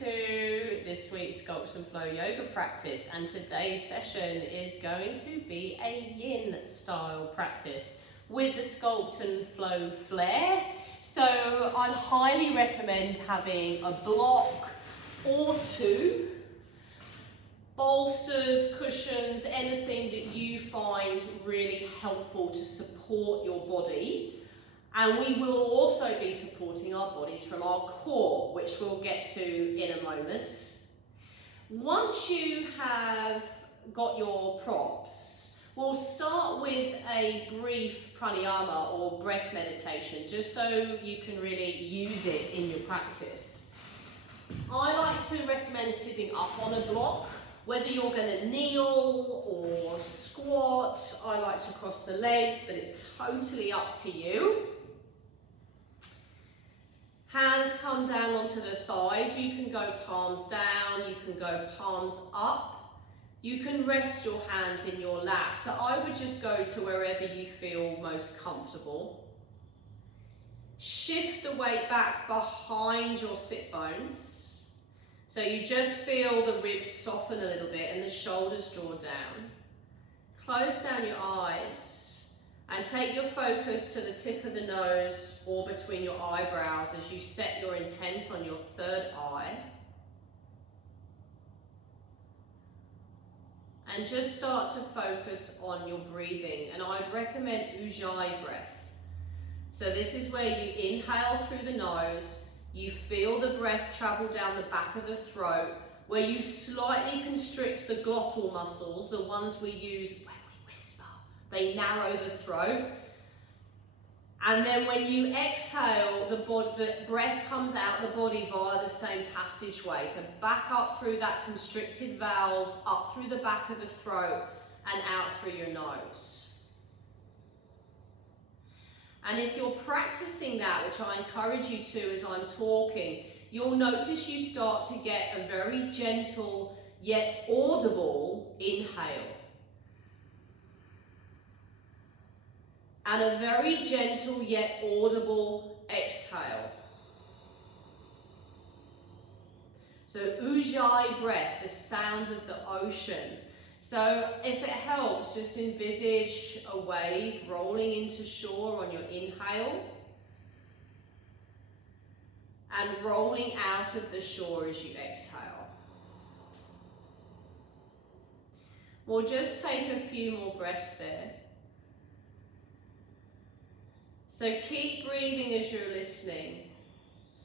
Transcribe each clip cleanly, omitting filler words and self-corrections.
to this week's Sculpt and Flow yoga practice, and today's session is going to be a yin style practice with the Sculpt and Flow flare. So I'd highly recommend having a block or two, bolsters, cushions, anything that you find really helpful to support your body. And we will also be supporting our bodies from our core, which we'll get to in a moment. Once you have got your props, we'll start with a brief pranayama or breath meditation, just so you can really use it in your practice. I like to recommend sitting up on a block, whether you're going to kneel or squat. I like to cross the legs, but it's totally up to you. Hands come down onto the thighs. You can go palms down, you can go palms up. You can rest your hands in your lap. So I would just go to wherever you feel most comfortable. Shift the weight back behind your sit bones. So you just feel the ribs soften a little bit and the shoulders draw down. Close down your eyes. And take your focus to the tip of the nose or between your eyebrows as you set your intent on your third eye. And just start to focus on your breathing. And I'd recommend Ujjayi breath. So this is where you inhale through the nose, you feel the breath travel down the back of the throat, where you slightly constrict the glottal muscles, the ones we use when we whisper. They narrow the throat. And then when you exhale, the breath comes out the body via the same passageway. So back up through that constricted valve, up through the back of the throat, and out through your nose. And if you're practicing that, which I encourage you to as I'm talking, you'll notice you start to get a very gentle yet audible inhale. And a very gentle yet audible exhale. So Ujjayi breath, the sound of the ocean. So if it helps, just envisage a wave rolling into shore on your inhale and rolling out of the shore as you exhale. We'll just take a few more breaths there. So keep breathing as you're listening.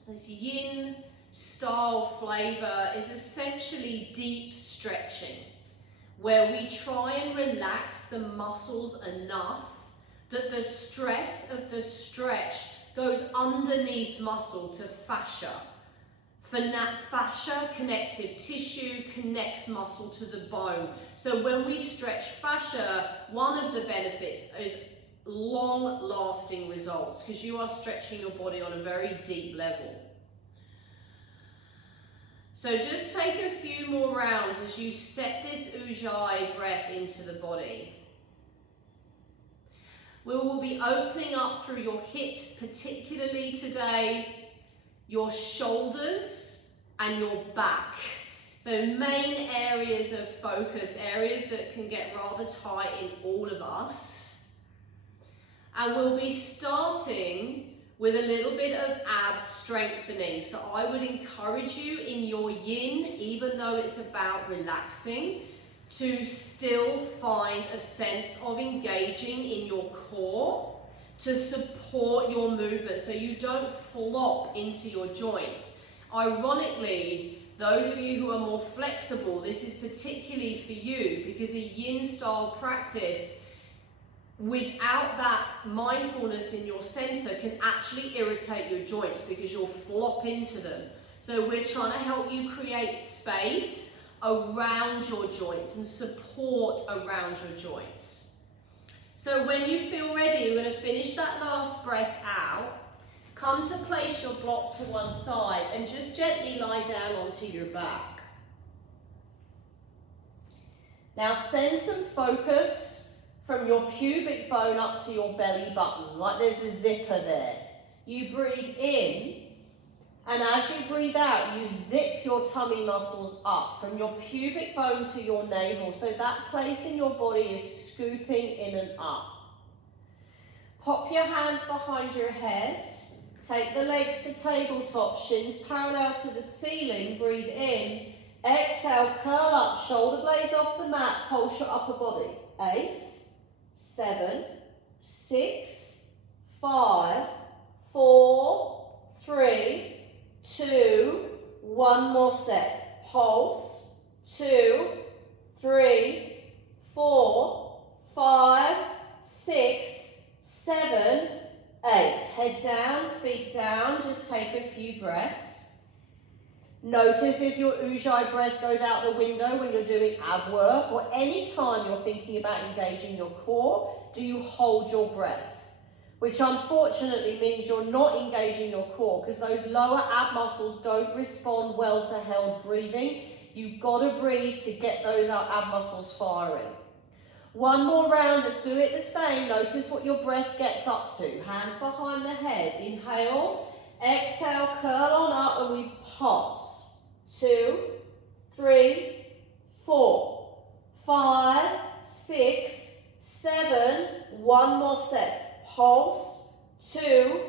This yin style flavor is essentially deep stretching, where we try and relax the muscles enough that the stress of the stretch goes underneath muscle to fascia. Fascia, connective tissue, connects muscle to the bone. So when we stretch fascia, one of the benefits is long-lasting results, because you are stretching your body on a very deep level. So just take a few more rounds as you set this Ujjayi breath into the body. We will be opening up through your hips, particularly today, your shoulders and your back. So main areas of focus, areas that can get rather tight in all of us. And we'll be starting with a little bit of ab strengthening. So I would encourage you in your yin, even though it's about relaxing, to still find a sense of engaging in your core to support your movement so you don't flop into your joints. Ironically, those of you who are more flexible, this is particularly for you, because a yin style practice without that mindfulness in your center can actually irritate your joints because you'll flop into them. So we're trying to help you create space around your joints and support around your joints. So when you feel ready, you're going to finish that last breath out. Come to place your block to one side and just gently lie down onto your back. Now send some focus from your pubic bone up to your belly button, like there's a zipper there. You breathe in And as you breathe out, you zip your tummy muscles up from your pubic bone to your navel. So that place in your body is scooping in and up. Pop your hands behind your head. Take the legs to tabletop, shins parallel to the ceiling. Breathe in. Exhale, curl up, shoulder blades off the mat, pulse your upper body. 8, 7, 6, 5, 4, 3, 2, one more set. Pulse, 2, 3, 4, 5, 6, 7, 8. Head down, feet down, just take a few breaths. Notice if your ujjayi breath goes out the window when you're doing ab work, or any time you're thinking about engaging your core, do you hold your breath? Which unfortunately means you're not engaging your core, because those lower ab muscles don't respond well to held breathing. You've got to breathe to get those ab muscles firing. One more round, let's do it the same. Notice what your breath gets up to. Hands behind the head. Inhale. Exhale, curl on up, and we pulse. 2, 3, 4, 5, 6, 7. One more set. Pulse. 2,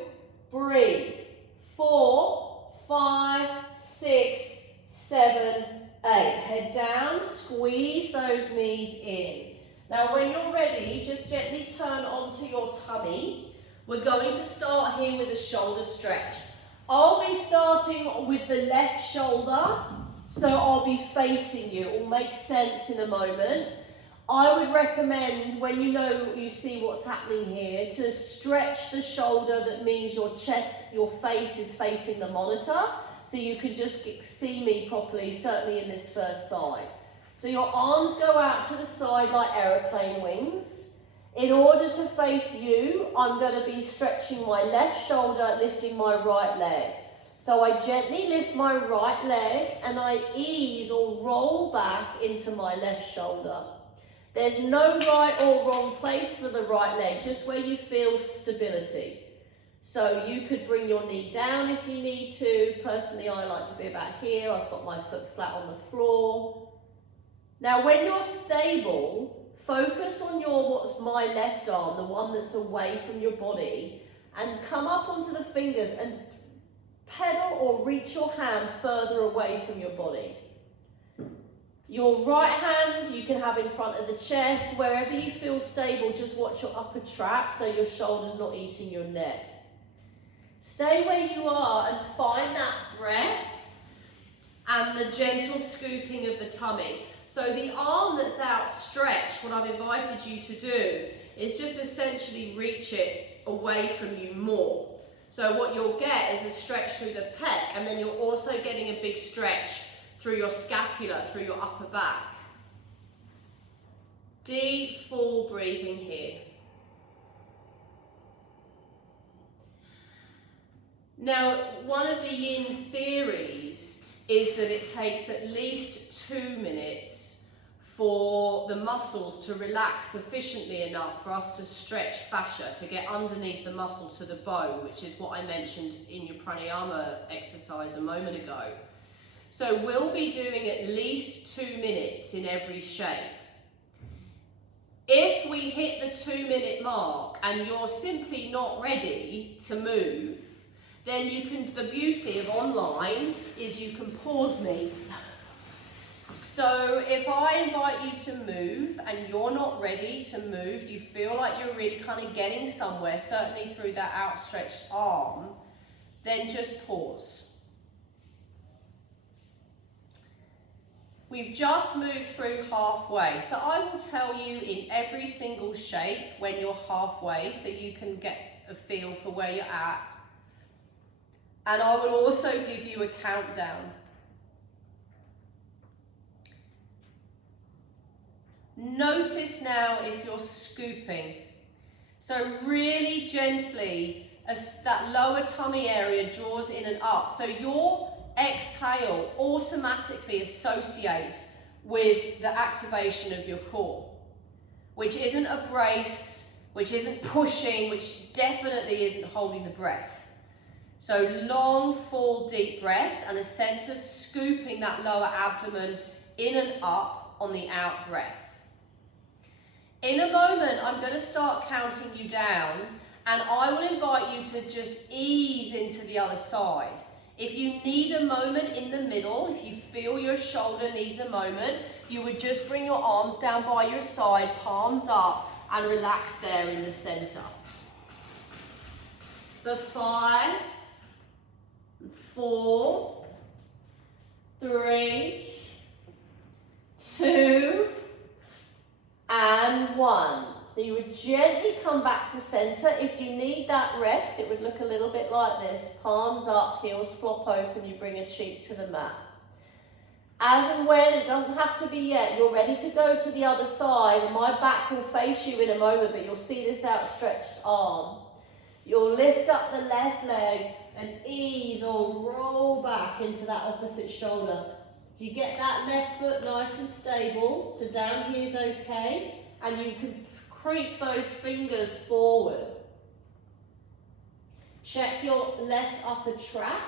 breathe. 4, 5, 6, 7, 8. Head down, squeeze those knees in. Now when you're ready, just gently turn onto your tummy. We're going to start here with a shoulder stretch. I'll be starting with the left shoulder, so I'll be facing you. It will make sense in a moment. I would recommend, when you see what's happening here, to stretch the shoulder. That means your chest, your face is facing the monitor, so you can just see me properly, certainly in this first side. So your arms go out to the side like aeroplane wings. In order to face you, I'm going to be stretching my left shoulder, lifting my right leg. So I gently lift my right leg and I ease or roll back into my left shoulder. There's no right or wrong place for the right leg, just where you feel stability. So you could bring your knee down if you need to. Personally, I like to be about here. I've got my foot flat on the floor. Now, when you're stable, focus on what's my left arm, the one that's away from your body, and come up onto the fingers and pedal or reach your hand further away from your body. Your right hand you can have in front of the chest. Wherever you feel stable, just watch your upper trap so your shoulder's not eating your neck. Stay where you are and find that breath and the gentle scooping of the tummy. So the arm that's outstretched, what I've invited you to do is just essentially reach it away from you more. So what you'll get is a stretch through the pec, and then you're also getting a big stretch through your scapula, through your upper back. Deep, full breathing here. Now, one of the yin theories is that it takes at least 2 minutes for the muscles to relax sufficiently enough for us to stretch fascia, to get underneath the muscle to the bone, which is what I mentioned in your pranayama exercise a moment ago. So we'll be doing at least 2 minutes in every shape. If we hit the 2-minute mark and you're simply not ready to move, then you can, the beauty of online is you can pause me. So if I invite you to move and you're not ready to move, you feel like you're really kind of getting somewhere, certainly through that outstretched arm, then just pause. We've just moved through halfway, so I will tell you in every single shape when you're halfway so you can get a feel for where you're at. And I will also give you a countdown. Notice now if you're scooping. So really gently, as that lower tummy area draws in and up. So your exhale automatically associates with the activation of your core, which isn't a brace, which isn't pushing, which definitely isn't holding the breath. So long, full, deep breaths and a sense of scooping that lower abdomen in and up on the out breath. In a moment, I'm going to start counting you down, and I will invite you to just ease into the other side. If you need a moment in the middle, if you feel your shoulder needs a moment, you would just bring your arms down by your side, palms up, and relax there in the center. For 5, 4, 3, 2, and 1. So you would gently come back to center. If you need that rest, it would look a little bit like this. Palms up, heels flop open, you bring a cheek to the mat. As and when, it doesn't have to be yet, you're ready to go to the other side, and my back will face you in a moment, but you'll see this outstretched arm. You'll lift up the left leg and ease or roll back into that opposite shoulder. So you get that left foot nice and stable, so down here is okay, and you can creep those fingers forward. Check your left upper trap.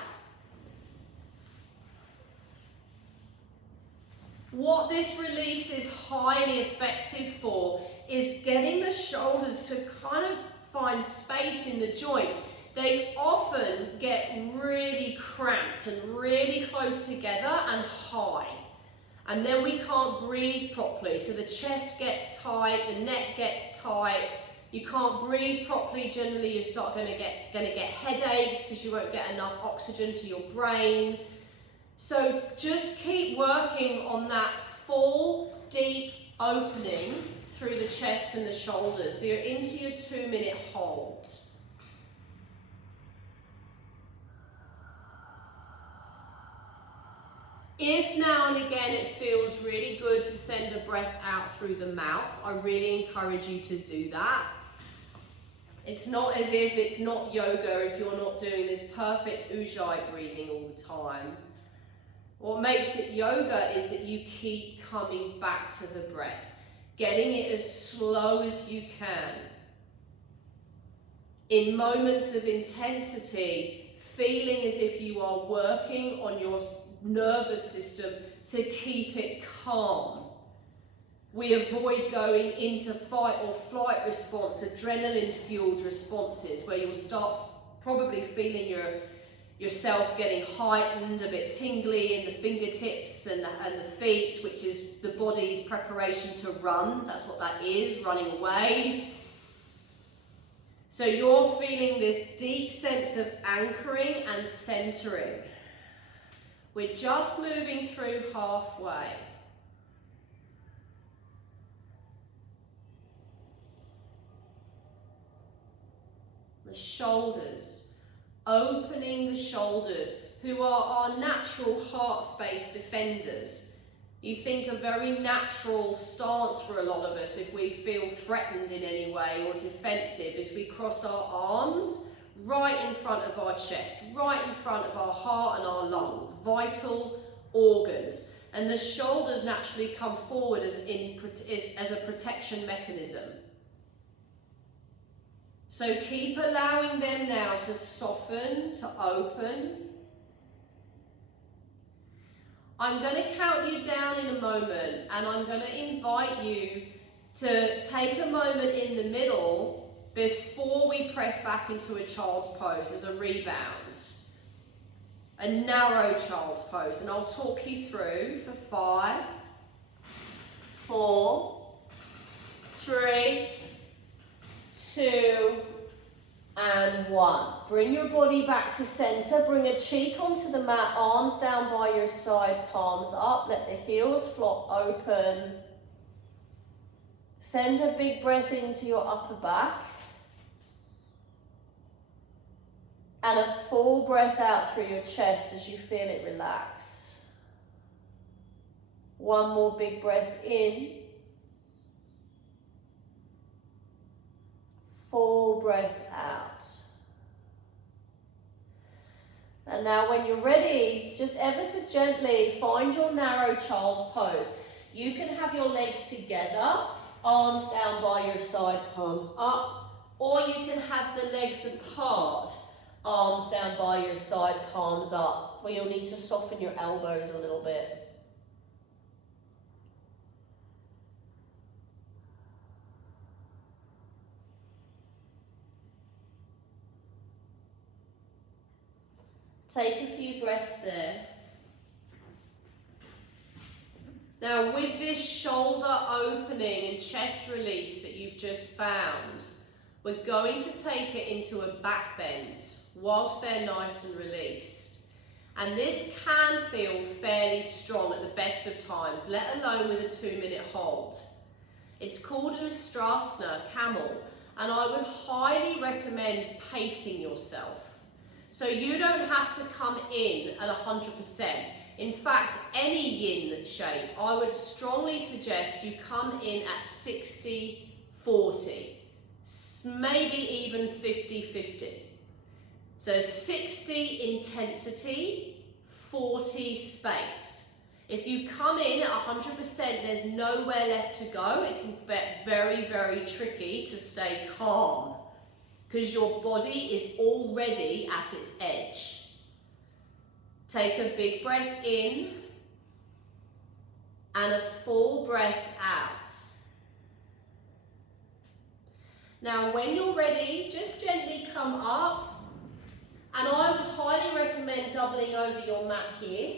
What this release is highly effective for is getting the shoulders to kind of find space in the joint. They often get really cramped and really close together and high. And then we can't breathe properly. So the chest gets tight, the neck gets tight. You can't breathe properly. Generally, you start going to get headaches because you won't get enough oxygen to your brain. So just keep working on that full, deep opening through the chest and the shoulders. So you're into your 2-minute hold. If now and again it feels really good to send a breath out through the mouth, I really encourage you to do that. It's not as if it's not yoga if you're not doing this perfect ujjayi breathing all the time. What makes it yoga is that you keep coming back to the breath, getting it as slow as you can. In moments of intensity, feeling as if you are working on your nervous system to keep it calm. We avoid going into fight or flight response, adrenaline fueled responses, where you'll start probably feeling yourself getting heightened, a bit tingly in the fingertips and the feet, which is the body's preparation to run. That's what that is, running away. So you're feeling this deep sense of anchoring and centering. We're just moving through halfway. The shoulders, opening the shoulders, who are our natural heart space defenders. You think a very natural stance for a lot of us if we feel threatened in any way or defensive is we cross our arms right in front of our chest, right in front of our heart and our lungs, vital organs. And the shoulders naturally come forward as a protection mechanism. So keep allowing them now to soften, to open. I'm going to count you down in a moment, and I'm going to invite you to take a moment in the middle before we press back into a child's pose as a rebound. A narrow child's pose, and I'll talk you through for 5, 4, 3, 2, and 1. Bring your body back to center. Bring a cheek onto the mat, arms down by your side, palms up. Let the heels flop open. Send a big breath into your upper back. And a full breath out through your chest as you feel it relax. One more big breath in. Full breath out. And now when you're ready, just ever so gently find your narrow child's pose. You can have your legs together, arms down by your side, palms up, or you can have the legs apart, arms down by your your side, palms up, where you'll need to soften your elbows a little bit. Take a few breaths there. Now with this shoulder opening and chest release that you've just found, we're going to take it into a back bend whilst they're nice and released. And this can feel fairly strong at the best of times, let alone with a 2-minute hold. It's called Ustrasana, camel, and I would highly recommend pacing yourself. So you don't have to come in at 100%. In fact, any yin shape, I would strongly suggest you come in at 60-40, maybe even 50-50. So 60 intensity, 40 space. If you come in at 100%, there's nowhere left to go. It can get very, very tricky to stay calm because your body is already at its edge. Take a big breath in and a full breath out. Now when you're ready, just gently come up, and I would highly recommend doubling over your mat here.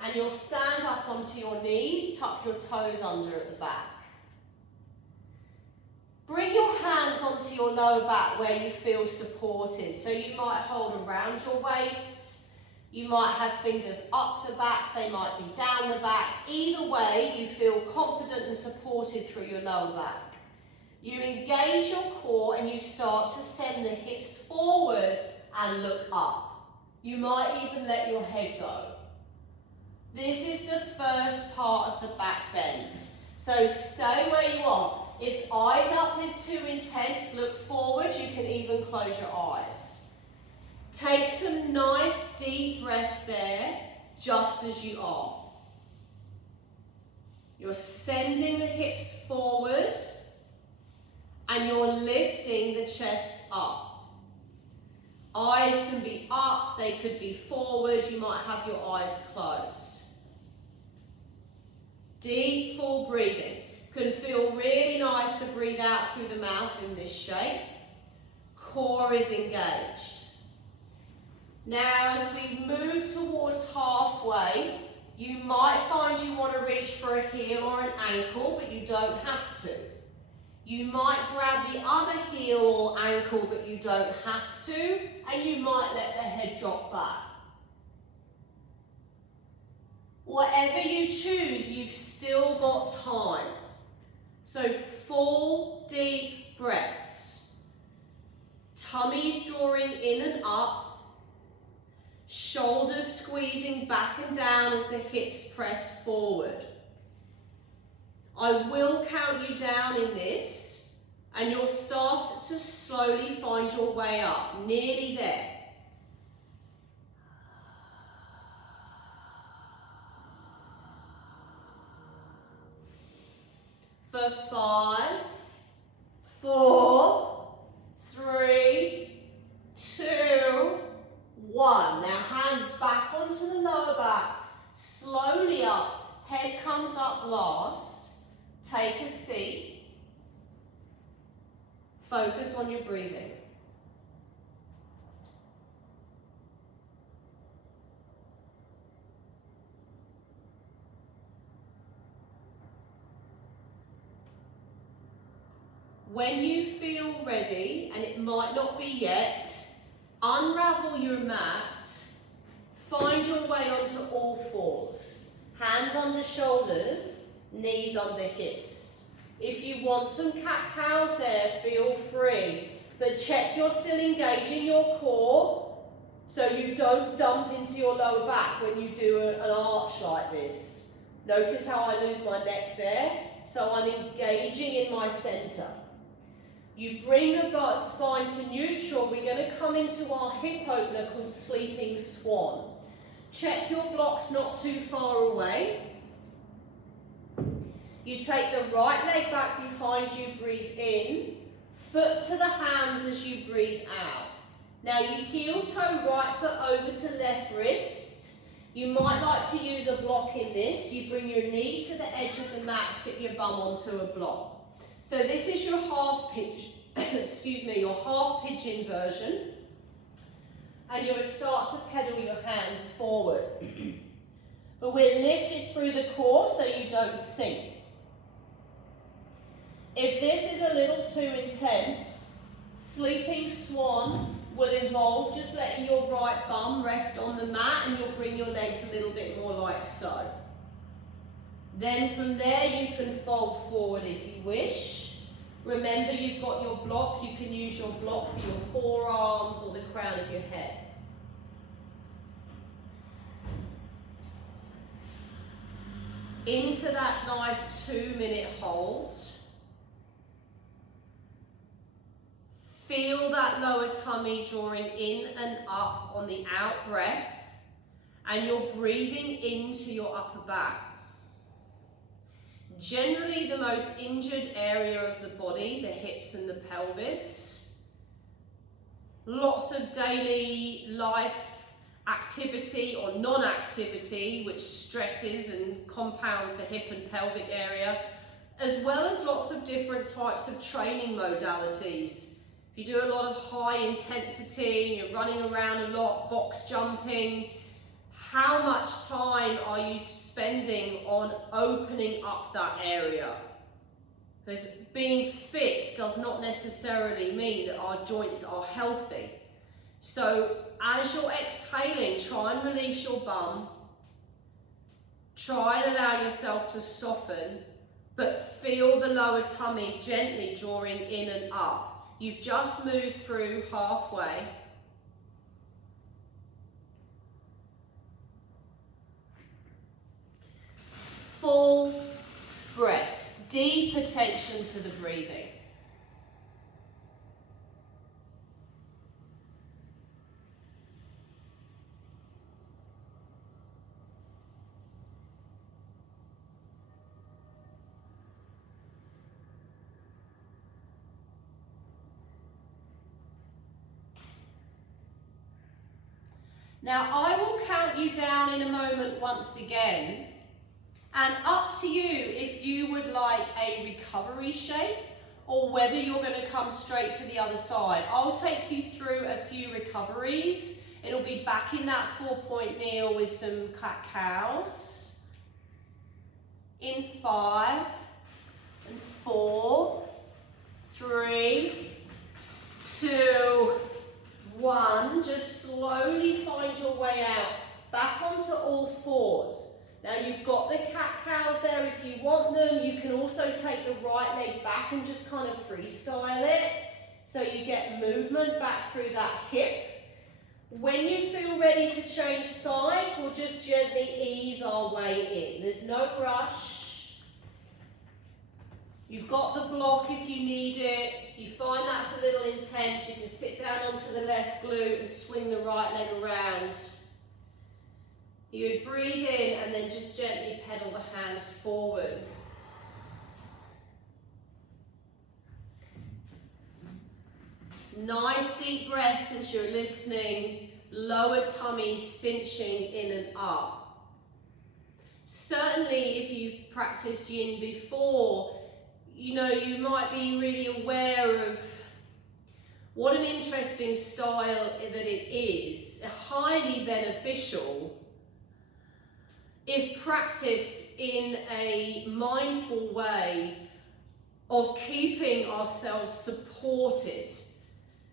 And you'll stand up onto your knees, tuck your toes under at the back. Bring your hands onto your lower back where you feel supported. So you might hold around your waist, you might have fingers up the back, they might be down the back. Either way, you feel confident and supported through your lower back. You engage your core and you start to send the hips forward and look up. You might even let your head go. This is the first part of the back bend. So stay where you are. If eyes up is too intense, look forward. You can even close your eyes. Take some nice deep breaths there, just as you are. You're sending the hips forward and you're lifting the chest up. Eyes can be up, they could be forward. You might have your eyes closed. Deep, full breathing. Can feel really nice to breathe out through the mouth in this shape. Core is engaged. Now as we move towards halfway, you might find you want to reach for a heel or an ankle, but you don't have to. You might grab the other heel or ankle, but you don't have to, and you might let the head drop back. Whatever you choose, you've still got time. So full deep breaths. Tummies drawing in and up. Shoulders squeezing back and down as the hips press forward. I will count you down in this, and you'll start to slowly find your way up. Nearly there. For 5, 4, 3, 2, 1. Now hands back onto the lower back, slowly up, head comes up last. Take a seat. Focus on your breathing. When you feel ready, and it might not be yet, unravel your mat, find your way onto all fours. Hands under shoulders, knees under hips. If you want some cat-cows there, feel free. But check you're still engaging your core so you don't dump into your lower back when you do an arch like this. Notice how I lose my neck there? So I'm engaging in my center. You bring the spine to neutral. We're going to come into our hip opener called Sleeping Swan. Check your blocks not too far away. You take the right leg back behind you, breathe in. Foot to the hands as you breathe out. Now you heel toe right foot over to left wrist. You might like to use a block in this. You bring your knee to the edge of the mat, sit your bum onto a block. So this is your half pigeon, excuse me, your half pigeon version. And you'll start to pedal your hands forward. But we're lifted through the core so you don't sink. If this is a little too intense, sleeping swan will involve just letting your right bum rest on the mat, and you'll bring your legs a little bit more like so. Then from there you can fold forward if you wish. Remember, you've got your block. You can use your block for your forearms or the crown of your head. Into that nice 2-minute hold. Feel that lower tummy drawing in and up on the out breath, and you're breathing into your upper back. Generally the most injured area of the body, the hips and the pelvis. Lots of daily life activity or non-activity which stresses and compounds the hip and pelvic area, as well as lots of different types of training modalities. If you do a lot of high intensity, you're running around a lot, box jumping, how much time are you spending on opening up that area? Because being fit does not necessarily mean that our joints are healthy. So as you're exhaling, try and release your bum. Try and allow yourself to soften, but feel the lower tummy gently drawing in and up. You've just moved through halfway. Full breaths, deep attention to the breathing. Now I will count you down in a moment once again, and up to you if you would like a recovery shape or whether you're going to come straight to the other side. I'll take you through a few recoveries. It'll be back in that 4-point kneel with some cat-cows. In 5, and 4, 3, 2, 1, just slowly find your way out, back onto all fours. Now you've got the cat-cows there if you want them. You can also take the right leg back and just kind of freestyle it, so you get movement back through that hip. When you feel ready to change sides, we'll just gently ease our way in. There's no rush. You've got the block if you need it. If you find that's a little intense, you can sit down onto the left glute and swing the right leg around. You would breathe in and then just gently pedal the hands forward. Nice deep breaths as you're listening. Lower tummy cinching in and up. Certainly if you've practiced yin before, you know, you might be really aware of what an interesting style that it is. Highly beneficial if practiced in a mindful way of keeping ourselves supported.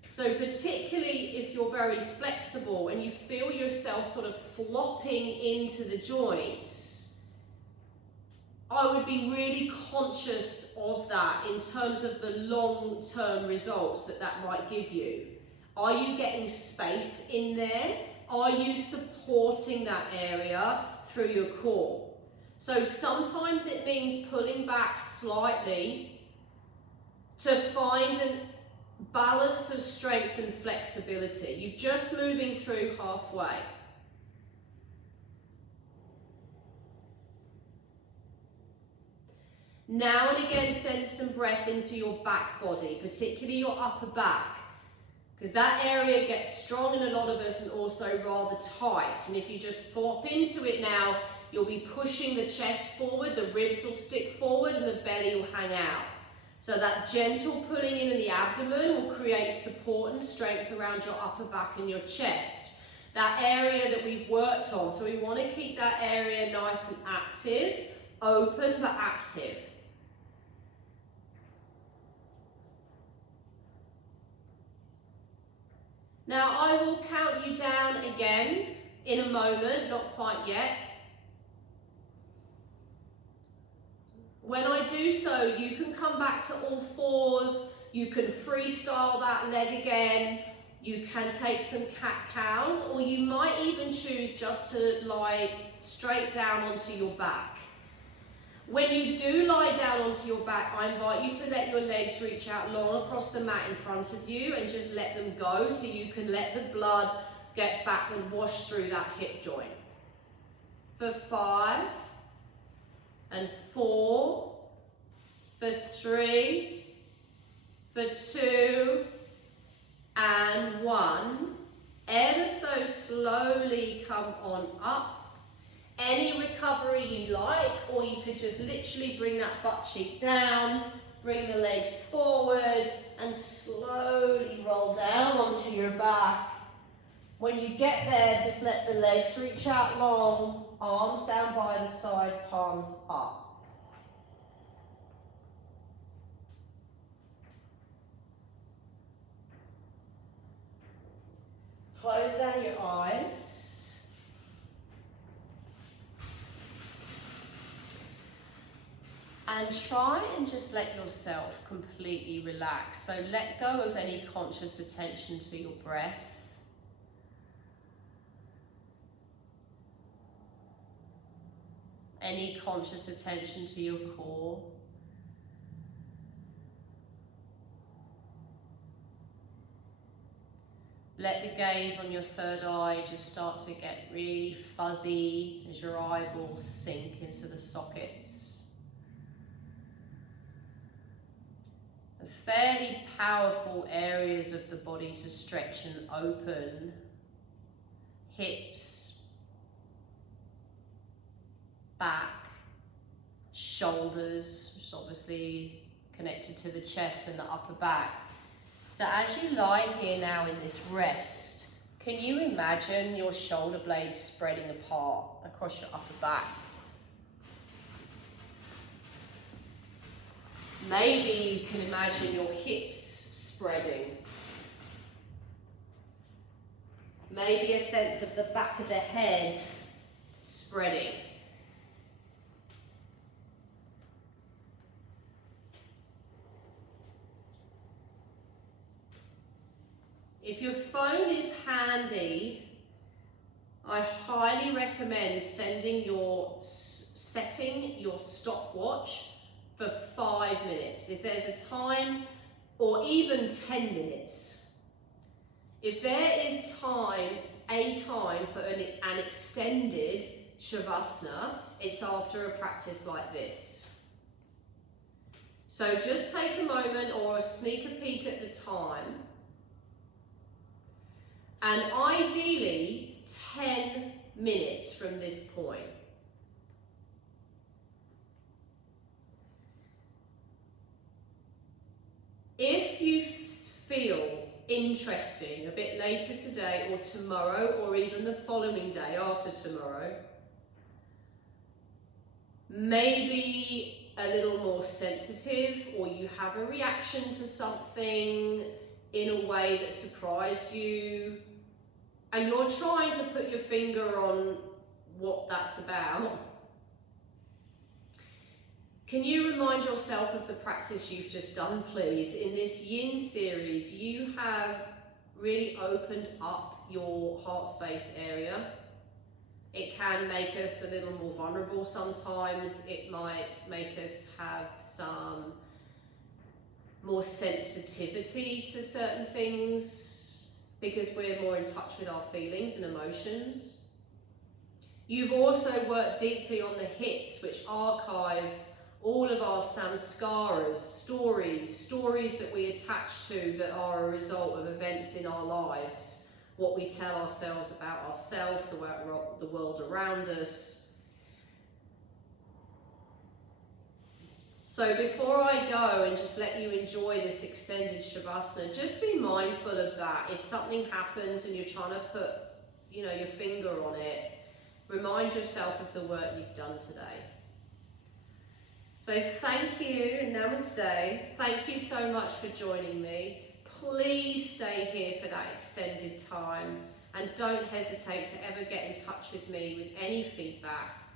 So particularly if you're very flexible and you feel yourself sort of flopping into the joints, I would be really conscious of that in terms of the long-term results that that might give you. Are you getting space in there? Are you supporting that area through your core? So sometimes it means pulling back slightly to find a balance of strength and flexibility. You're just moving through halfway. Now and again, send some breath into your back body, particularly your upper back. because that area gets strong in a lot of us and also rather tight. And if you just flop into it now, you'll be pushing the chest forward, the ribs will stick forward and the belly will hang out. So that gentle pulling in the abdomen will create support and strength around your upper back and your chest. That area that we've worked on, so we want to keep that area nice and active, open but active. Now I will count you down again in a moment, not quite yet. When I do so, you can come back to all fours, you can freestyle that leg again, you can take some cat-cows, or you might even choose just to lie straight down onto your back. When you do lie down onto your back, I invite you to let your legs reach out long across the mat in front of you and just let them go so you can let the blood get back and wash through that hip joint. For 5, and 4, for 3, for 2, and 1. Ever so slowly come on up. Any recovery you like, or you could just literally bring that butt cheek down, bring the legs forward, and slowly roll down onto your back. When you get there, just let the legs reach out long, arms down by the side, palms up. Close down your eyes. And try and just let yourself completely relax. So let go of any conscious attention to your breath. Any conscious attention to your core. Let the gaze on your third eye just start to get really fuzzy as your eyeballs sink into the sockets. Fairly powerful areas of the body to stretch and open. Hips, back, shoulders, which is obviously connected to the chest and the upper back. So as you lie here now in this rest, can you imagine your shoulder blades spreading apart across your upper back? Maybe you can imagine your hips spreading. Maybe a sense of the back of the head spreading. If your phone is handy, I highly recommend setting your stopwatch for 5 minutes. If there's a time, or even 10 minutes. If there is a time for an extended Shavasana, it's after a practice like this. So just take a moment or sneak a peek at the time. And ideally, 10 minutes from this point. If you feel interesting a bit later today or tomorrow or even the following day after tomorrow, maybe a little more sensitive, or you have a reaction to something in a way that surprised you, and you're trying to put your finger on what that's about, can you remind yourself of the practice you've just done, please? In this Yin series, you have really opened up your heart space area. It can make us a little more vulnerable sometimes. It might make us have some more sensitivity to certain things because we're more in touch with our feelings and emotions. You've also worked deeply on the hips, which archive all of our samskaras, stories that we attach to that are a result of events in our lives, what we tell ourselves about ourselves, the world around us. So before I go and just let you enjoy this extended Shavasana, just be mindful of that. If something happens and you're trying to put, your finger on it, remind yourself of the work you've done today. So thank you, and namaste. Thank you so much for joining me. Please stay here for that extended time, and don't hesitate to ever get in touch with me with any feedback.